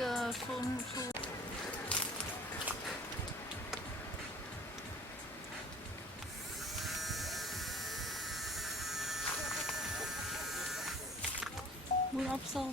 그 손수 물 없어.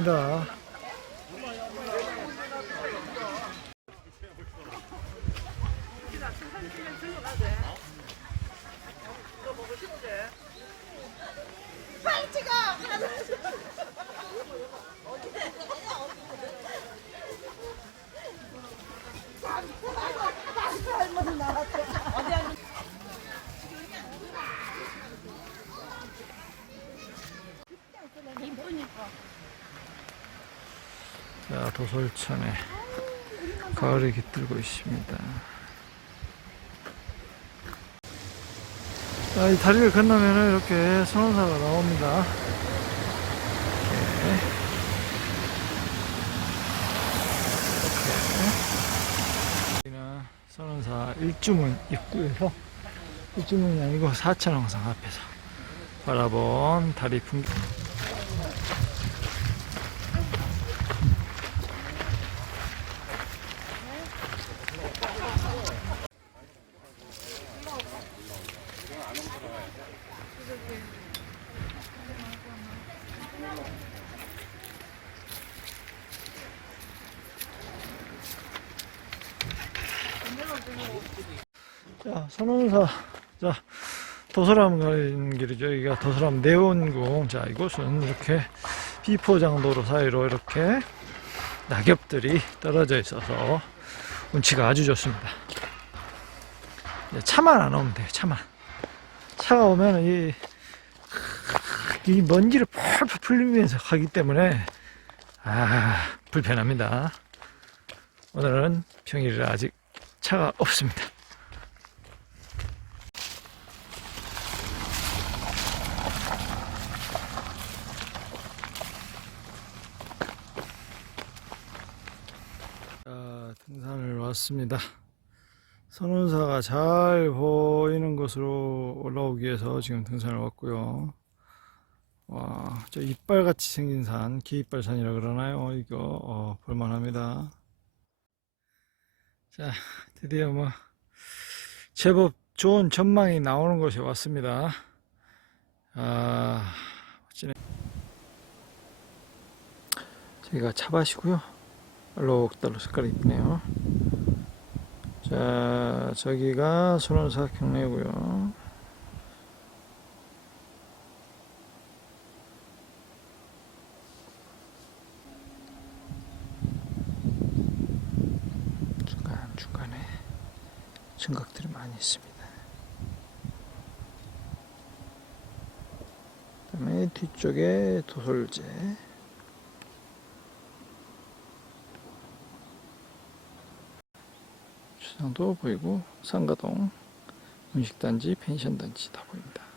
난립니다. 자, 도솔천에 가을이 깃들고 있습니다. 자, 이 다리를 건너면 이렇게 선원사가 나옵니다. 이렇게. 이렇게. 선원사 일주문 입구에서 일주문이 아니고 사천왕상 앞에서 바라본 다리 풍경. 자, 선원사. 자, 도서람 가는 길이죠. 여기가 도서람 내원궁. 자, 이곳은 이렇게 비포장도로 사이로 이렇게 낙엽들이 떨어져 있어서 운치가 아주 좋습니다. 차만 안 오면 돼요, 차만. 차가 오면 이, 이 먼지를 펄펄 풀리면서 가기 때문에, 아, 불편합니다. 오늘은 평일이라 아직 차가 없습니다. 자, 등산을 왔습니다. 선운사가 잘 보이는 곳으로 올라오기 위해서 지금 등산을 왔고요. 와, 저 이빨같이 생긴 산, 기이빨산이라 그러나요? 이거, 어, 볼만합니다. 자, 드디어 뭐, 제법 좋은 전망이 나오는 곳에 왔습니다. 아, 멋지네. 저기가 차밭이고요. 알록달록 색깔이 이쁘네요. 자, 저기가 순원사 경례고요. 중간 중간에 증각들이 많이 있습니다. 그다음에 뒤쪽에 도솔제. 주상도 보이고 상가동 음식단지 펜션단지 다 보입니다.